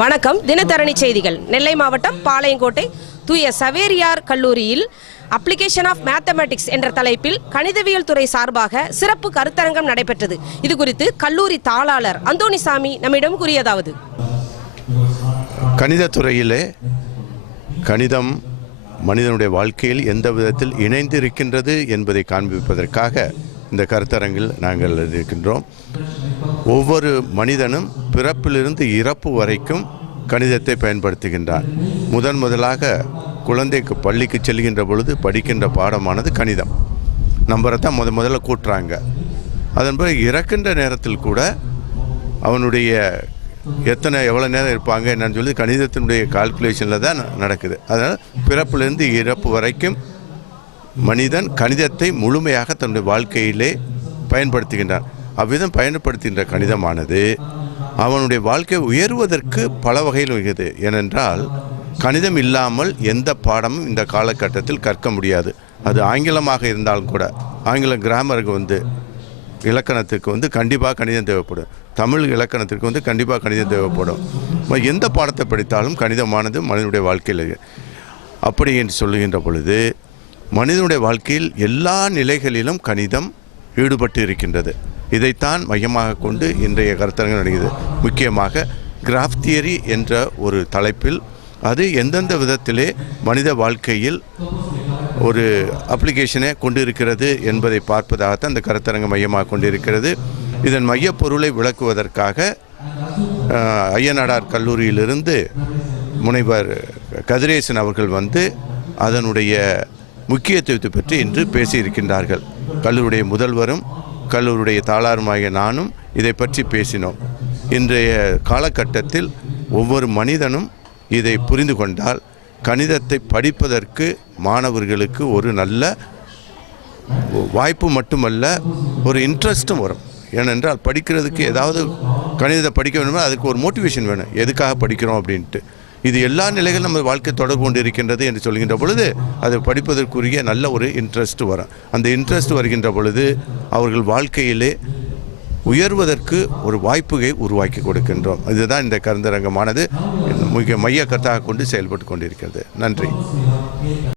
வணக்கம். தினத்தரணி செய்திகள். நெல்லை மாவட்டம் பாளையங்கோட்டை தூய சவேரியார் கல்லூரியில் அப்ளிகேஷன் ஆஃப் மேத்தமேட்டிக்ஸ் என்ற தலைப்பில் கணிதவியல் துறை சார்பாக சிறப்பு கருத்தரங்கம் நடைபெற்றது. இது குறித்து கல்லூரி தாளாளர் அந்தோணிசாமி நம்மிடம் கூறியதாவது: கணிதத்துறையிலே கணிதம் மனிதனுடைய வாழ்க்கையில் எந்த விதத்தில் இணைந்திருக்கின்றது என்பதை காண்பிப்பதற்காக இந்த கருத்தரங்கில் நாங்கள் இருக்கின்றோம். ஒவ்வொரு மனிதனும் பிறப்பிலிருந்து இறப்பு வரைக்கும் கணிதத்தை பயன்படுத்துகின்றான். முதலாக குழந்தைக்கு பள்ளிக்கு செல்கின்ற பொழுது படிக்கின்ற பாடமானது கணிதம். நம்பரை தான் முதல்ல கூட்டுறாங்க. அதன் பிறகு இறக்கின்ற நேரத்தில் கூட அவனுடைய எவ்வளோ நேரம் இருப்பாங்க என்னன்னு சொல்லி கணிதத்தினுடைய கால்குலேஷனில் தான் நடக்குது. அதனால் பிறப்பிலிருந்து இறப்பு வரைக்கும் மனிதன் கணிதத்தை முழுமையாக தன்னுடைய வாழ்க்கையிலே பயன்படுத்துகின்றான். அவ்விதம் பயன்படுத்துகின்ற கணிதமானது அவனுடைய வாழ்க்கை உயர்வதற்கு பல வகையில் உயர்கிறது. ஏனென்றால் கணிதம் இல்லாமல் எந்த பாடமும் இந்த காலகட்டத்தில் கற்க முடியாது. அது ஆங்கிலமாக இருந்தாலும் கூட, ஆங்கில கிராமருக்கு இலக்கணத்துக்கு கண்டிப்பாக கணிதம் தேவைப்படும். தமிழ் இலக்கணத்திற்கு கண்டிப்பாக கணிதம் தேவைப்படும். எந்த பாடத்தை படித்தாலும் கணிதமானது மனிதனுடைய வாழ்க்கையில் அப்படி என்று சொல்லுகின்ற பொழுது மனிதனுடைய வாழ்க்கையில் எல்லா நிலைகளிலும் கணிதம் ஈடுபட்டு இருக்கின்றது. இதைத்தான் மையமாக கொண்டு இன்றைய கருத்தரங்கம் நடக்கிறது. முக்கியமாக கிராஃப் தியரி என்ற ஒரு தலைப்பில் அது எந்தெந்த விதத்திலே மனித வாழ்க்கையில் ஒரு அப்ளிகேஷனை கொண்டு இருக்கிறது என்பதை பார்ப்பதாகத்தான் இந்த கருத்தரங்கம் மையமாக கொண்டிருக்கிறது. இதன் மையப்பொருளை விளக்குவதற்காக ஐயனாடார் கல்லூரியிலிருந்து முனைவர் கதிரேசன் அவர்கள் அதனுடைய முக்கியத்துவத்தை பற்றி இன்று பேசியிருக்கின்றார்கள். கல்லூரியுடைய முதல்வரும் கல்லூரியுடைய தாளாருமாகிய நானும் இதை பற்றி பேசினோம். இன்றைய காலகட்டத்தில் ஒவ்வொரு மனிதனும் இதை புரிந்து கொண்டால் கணிதத்தை படிப்பதற்கு மாணவர்களுக்கு ஒரு நல்ல வாய்ப்பு மட்டுமல்ல, ஒரு இன்ட்ரெஸ்ட்டும் வரும். ஏனென்றால் படிக்கிறதுக்கு ஏதாவது கணிதத்தை படிக்க வேணும்னா அதுக்கு ஒரு மோட்டிவேஷன் வேணும். எதுக்காக படிக்கிறோம் அப்படின்ட்டு. இது எல்லா நிலைகளும் நம்ம வாழ்க்கை தொடர்பு கொண்டு இருக்கின்றது என்று சொல்கின்ற பொழுது அது படிப்பதற்குரிய நல்ல ஒரு இன்ட்ரெஸ்ட் வரும். அந்த இன்ட்ரெஸ்ட் வருகின்ற பொழுது அவர்கள் வாழ்க்கையிலே உயர்வதற்கு ஒரு வாய்ப்புகளை உருவாக்கி கொடுக்கின்றோம். இதுதான் இந்த கருத்தரங்கமானது மைய கருத்தாக கொண்டு செயல்பட்டு கொண்டிருக்கிறது. நன்றி.